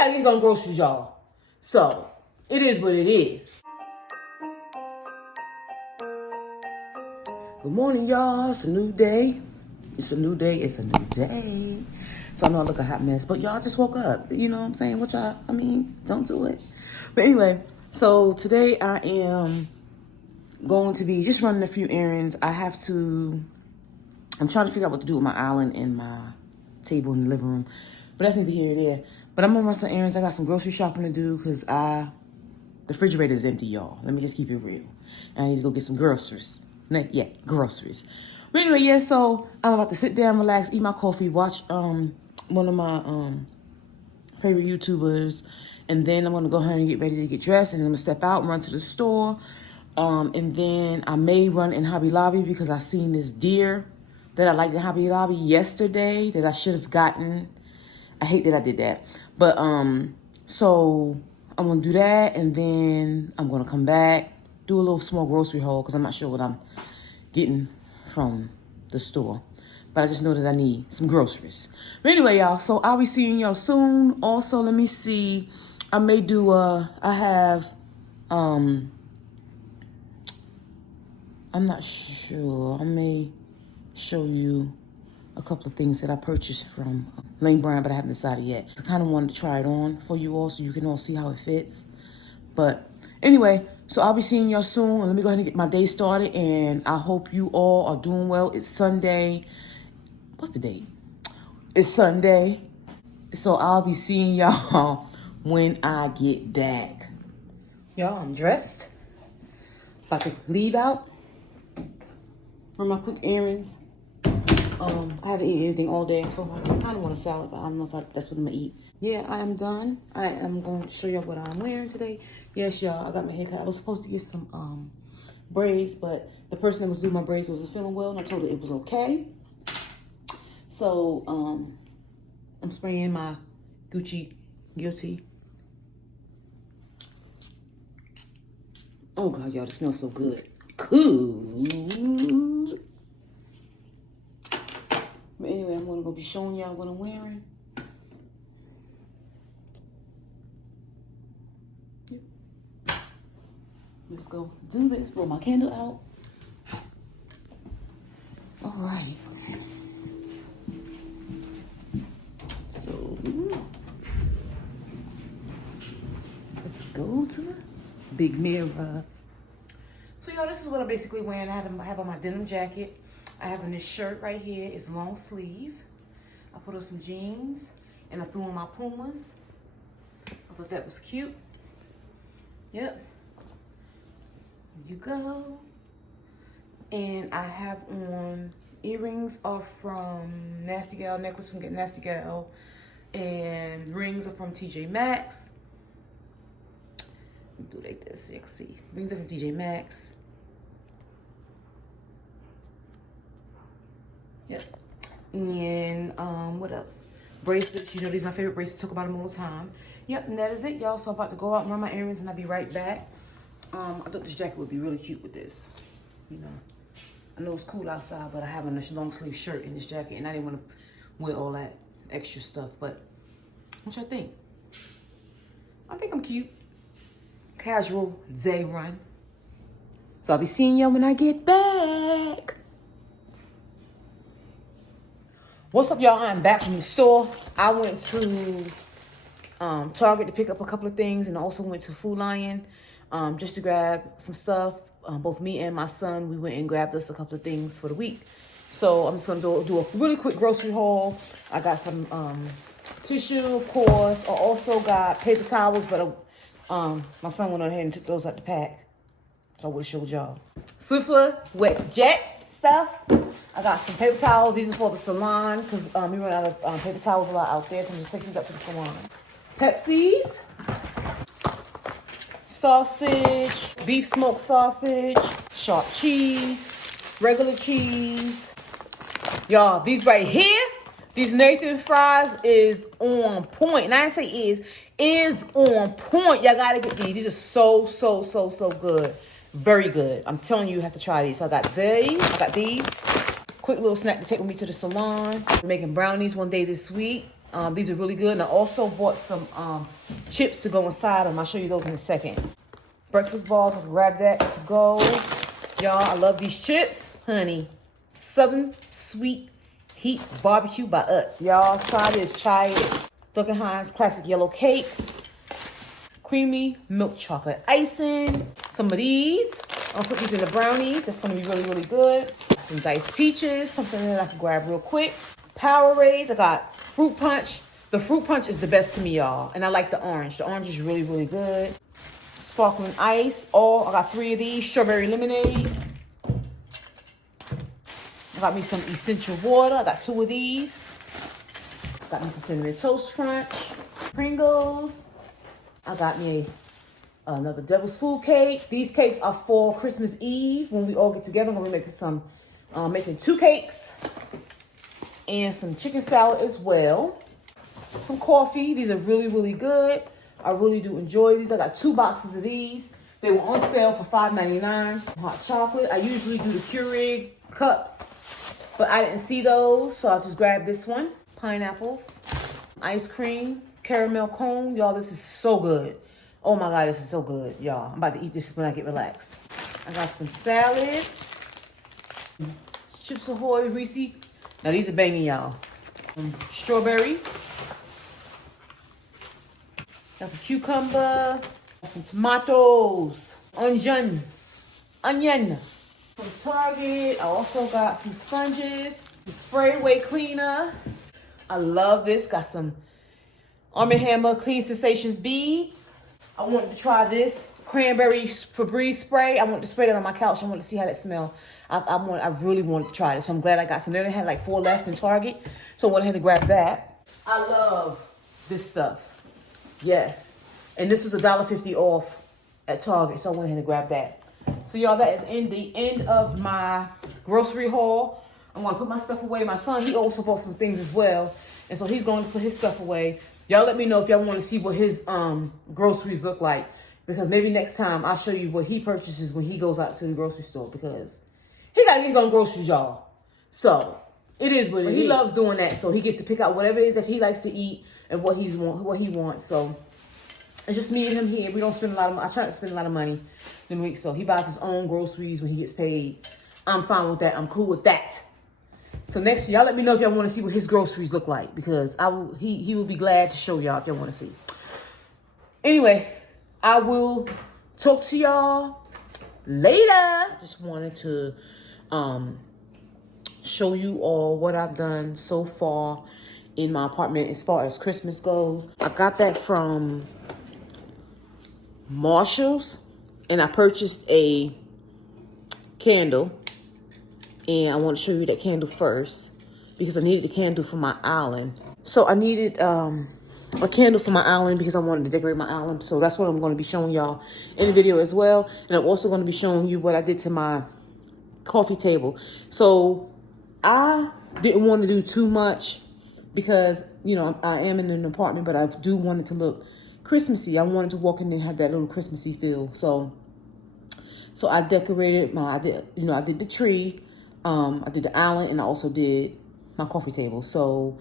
gotta get his own groceries, y'all. So, it is what it is. Good morning, y'all. It's a new day. It's a new day. It's a new day. So I know I look a hot mess, but y'all just woke up. You know what I'm saying? What y'all, don't do it. But anyway, so today I am going to be just running a few errands. I'm trying to figure out what to do with my island and my table in the living room. But that's neither here nor there. But I'm gonna run some errands. I got some grocery shopping to do because the refrigerator is empty, y'all. Let me just keep it real. And I need to go get some groceries. Yeah, groceries. But anyway, yeah, so I'm about to sit down, relax, eat my coffee, watch one of my favorite YouTubers, and then I'm gonna go ahead and get ready to get dressed, and I'm gonna step out and run to the store. And then I may run in Hobby Lobby because I seen this deer that I liked in Hobby Lobby yesterday that I should have gotten. I hate that I did that. But so I'm gonna do that, and then I'm gonna come back, do a little small grocery haul because I'm not sure what I'm getting from the store. But I just know that I need some groceries. But anyway, y'all, so I'll be seeing y'all soon. Also, let me see. I may do I'm not sure. I may show you a couple of things that I purchased from Lane Bryant, but I haven't decided yet. I kind of wanted to try it on for you all so you can all see how it fits. But anyway, so I'll be seeing y'all soon. Let me go ahead and get my day started, and I hope you all are doing well. It's Sunday. What's the date? It's Sunday. So I'll be seeing y'all when I get back. Y'all, I'm dressed. About to leave out. Run my quick errands. I haven't eaten anything all day, so I kind of want a salad, but I don't know if that's what I'm gonna eat. Yeah, I am done. I am going to show you what I'm wearing today. Yes, y'all, I got my hair cut. I was supposed to get some braids, but the person that was doing my braids wasn't feeling well, and I told her it was okay. So I'm spraying my Guilty. Oh God, y'all, this smells so good. Cool. But anyway, I'm gonna go be showing y'all what I'm wearing. Let's go do this. Roll my candle out. All right. So let's go to the big mirror. So y'all, this is what I'm basically wearing. I have on my denim jacket. I have on this shirt right here. It's long sleeve. I put on some jeans and I threw on my Pumas. I thought that was cute. Yep. There you go. And I have on earrings are from Nasty Gal, necklace from Get Nasty Gal, and rings are from TJ Maxx. Do it like this so you can see. Rings are from TJ Maxx. Yep. And what else? Bracelets. You know these are my favorite bracelets. Talk about them all the time. Yep. And that is it, y'all. So I'm about to go out and run my errands, and I'll be right back. I thought this jacket would be really cute with this. You know, I know it's cool outside, but I have a long sleeve shirt in this jacket, and I didn't want to wear all that extra stuff. But what y'all think? I think I'm cute. Casual day run. So I'll be seeing y'all when I get back. What's up, y'all? I'm back from the store. I went to Target to pick up a couple of things, and I also went to Food Lion just to grab some stuff. Both me and my son, we went and grabbed us a couple of things for the week. So I'm just gonna do a really quick grocery haul. I got some tissue, of course. I also got paper towels, but my son went ahead and took those out the pack. So I would have showed y'all. Swiffer Wet Jet stuff. I got some paper towels. These are for the salon because we run out of paper towels a lot out there. So I'm going to take these up to the salon. Pepsi's. Sausage. Beef smoked sausage. Sharp cheese. Regular cheese. Y'all, these right here, these Nathan fries is on point. And I didn't say is on point. Y'all got to get these. These are so good. Very good. I'm telling you, you have to try these. So I got these. Quick little snack to take with me to the salon. I'm making brownies one day this week. These are really good. And I also bought some chips to go inside them. I'll show you those in a second. Breakfast balls, I'll grab that to go. Y'all, I love these chips, honey. Southern Sweet Heat Barbecue by Utz. Y'all, try this, try it. Duncan Hines Classic Yellow Cake. Creamy milk chocolate icing. Some of these. I'll put these in the brownies. That's going to be really, really good. Some diced peaches, something that I can grab real quick. Powerades. I got fruit punch. The fruit punch is the best to me, y'all. And I like the orange. The orange is really, really good. Sparkling ice. I got 3 of these. Strawberry lemonade. I got me some essential water. I got 2 of these. Got me some cinnamon toast crunch. Pringles. I got me another devil's food cake. These cakes are for Christmas Eve when we all get together. I'm gonna be making making 2 cakes and some chicken salad as well. Some coffee. These are really, really good. I really do enjoy these. I got 2 boxes of these. They were on sale for $5.99. Hot chocolate. I usually do the Keurig cups, but I didn't see those, so I'll just grab this one. Pineapples, ice cream, caramel cone. Y'all, this is so good. Oh my God, this is so good, y'all. I'm about to eat this when I get relaxed. I got some salad. Chips Ahoy, Reese. Now these are banging, y'all. Strawberries. Got some cucumber. Got some tomatoes. Onion. From Target. I also got some sponges. Some spray away cleaner. I love this. Got some Arm & Hammer Clean Sensations beads. I wanted to try this cranberry Febreze spray. I wanted to spray that on my couch. I wanted to see how that smelled. I really wanted to try it. So I'm glad I got some. They only had like 4 left in Target. So I went ahead and grabbed that. I love this stuff. Yes. And this was $1.50 off at Target. So I went ahead and grabbed that. So y'all, that is the end of my grocery haul. I'm going to put my stuff away. My son, he also bought some things as well. And so he's going to put his stuff away. Y'all let me know if y'all want to see what his groceries look like. Because maybe next time I'll show you what he purchases when he goes out to the grocery store. Because he got his own groceries, y'all. So it is what it is. He loves doing that. So he gets to pick out whatever it is that he likes to eat and what he wants. So it's just me and him here. We don't spend a lot of money. I try to spend a lot of money in the week. So he buys his own groceries when he gets paid. I'm fine with that. I'm cool with that. So next, y'all let me know if y'all want to see what his groceries look like, because he will be glad to show y'all if y'all want to see. Anyway, I will talk to y'all later. Just wanted to show you all what I've done so far in my apartment as far as Christmas goes. I got back from Marshall's and I purchased a candle. And I want to show you that candle first because I needed a candle for my island. So I needed a candle for my island because I wanted to decorate my island. So that's what I'm going to be showing y'all in the video as well. And I'm also going to be showing you what I did to my coffee table. So I didn't want to do too much because, you know, I am in an apartment, but I do want it to look Christmassy. I wanted to walk in and have that little Christmassy feel. So I decorated I did the tree. I did the island, and I also did my coffee table. So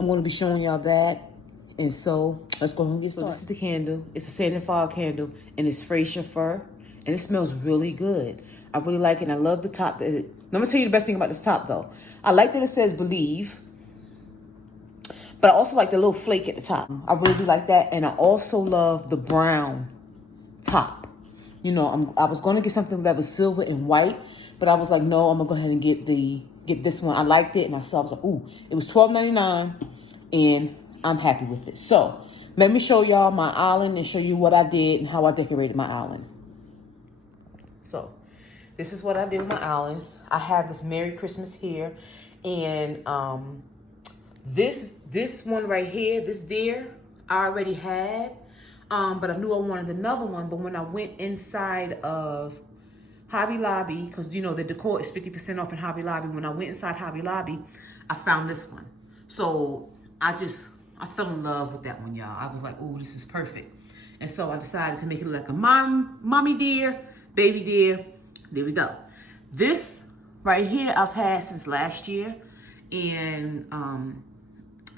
I'm going to be showing y'all that. And so let's go and get started. So this is the candle. It's a sand and fog candle, and it's Frasier fir, and it smells really good. I really like it, and I love the top. I'm going to tell you the best thing about this top, though. I like that it says believe, but I also like the little flake at the top. I really do like that, and I also love the brown top. You know, I was going to get something that was silver and white, but I was like, no, I'm going to go ahead and get this one. I liked it, and I was like, ooh, it was $12.99, and I'm happy with it. So let me show y'all my island and show you what I did and how I decorated my island. So this is what I did with my island. I have this Merry Christmas here, and this one right here, this deer, I already had, but I knew I wanted another one. But when I went inside of Hobby Lobby, because you know the Decor is 50% off in Hobby Lobby. When I went inside Hobby Lobby, I found this one. So I fell in love with that one, y'all. I was like, oh, this is perfect. And so I decided to make it look like a mommy deer, baby deer. There we go. This right here I've had since last year. And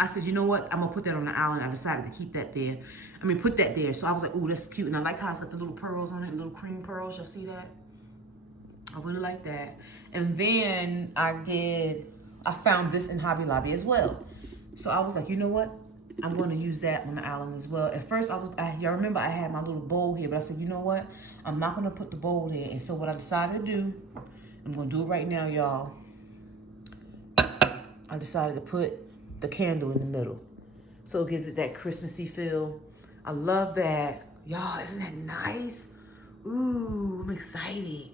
I said, you know what? I'm gonna put that on the island. I decided to keep that there. I mean, put that there. So I was like, ooh, that's cute. And I like how it's got the little pearls on it, little cream pearls. Y'all see that? I really like that. And then I found this in Hobby Lobby as well. So I was like, you know what? I'm going to use that on the island as well. At first, y'all remember I had my little bowl here, but I said, you know what? I'm not going to put the bowl here. And so what I decided to do, I'm going to do it right now, y'all. I decided to put the candle in the middle. So it gives it that Christmassy feel. I love that. Y'all, isn't that nice? Ooh, I'm excited.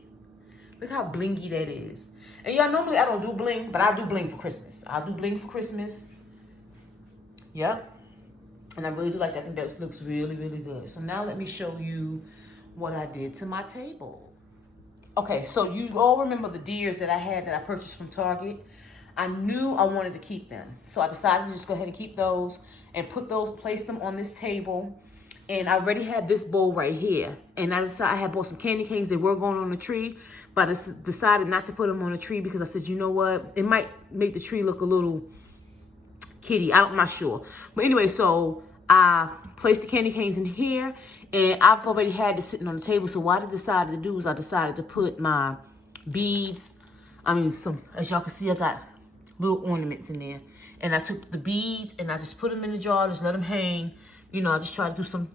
Look how blingy that is. And y'all, normally I don't do bling, but I do bling for Christmas. I'll do bling for Christmas. Yep. And I really do like that. I think that looks really, really good. So now let me show you what I did to my table. Okay, so you all remember the deers that I had that I purchased from Target. I knew I wanted to keep them. So I decided to just go ahead and keep those and place them on this table. And I already had this bowl right here. And I had bought some candy canes. They were going on the tree. But I decided not to put them on the tree because I said, you know what? It might make the tree look a little kitty. I'm not sure. But anyway, so I placed the candy canes in here. And I've already had this sitting on the table. So what I decided to do is I decided to put my beads. I mean, as y'all can see, I got little ornaments in there. And I took the beads and I just put them in the jar, just let them hang. You know, I just tried to do some,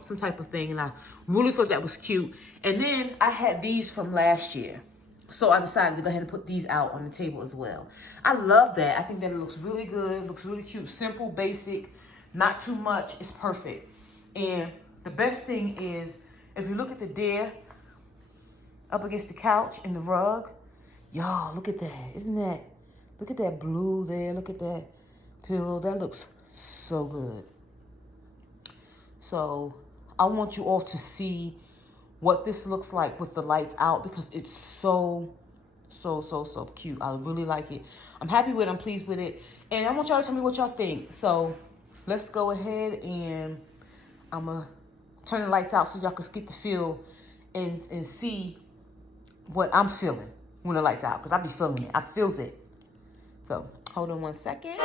some type of thing. And I really thought that was cute. And then I had these from last year. So I decided to go ahead and put these out on the table as well. I love that. I think that it looks really good. Looks really cute. Simple, basic, not too much. It's perfect. And the best thing is, if you look at the deer up against the couch and the rug, y'all, look at that. Look at that blue there. Look at that pillow. That looks so good. So I want you all to see what this looks like with the lights out because it's so cute. I really like it. I'm happy with it. I'm pleased with it. And I want y'all to tell me what y'all think. So let's go ahead and I'm going to turn the lights out so y'all can get the feel and see what I'm feeling when the lights out because I be feeling it. I feels it. So hold on one second.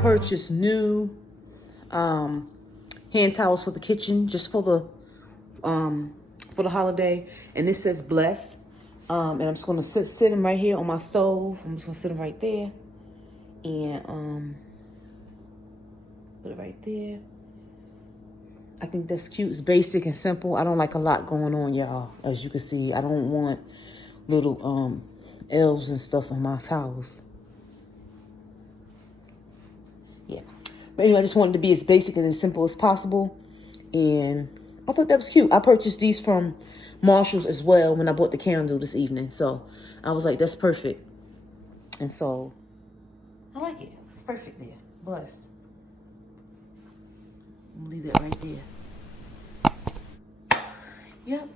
Purchased new hand towels for the kitchen just for the holiday, and this says blessed. And I'm just gonna sit them right here on my stove. I'm just gonna sit them right there and put it right there. I think that's cute. It's basic and simple. I don't like a lot going on, y'all. As you can see, I don't want little elves and stuff on my towels. Yeah. But anyway, I just wanted to be as basic and as simple as possible. And I thought that was cute. I purchased these from Marshall's as well when I bought the candle this evening. So I was like, that's perfect. And so I like it. It's perfect there. Blessed. I'm gonna leave that right there. Yep.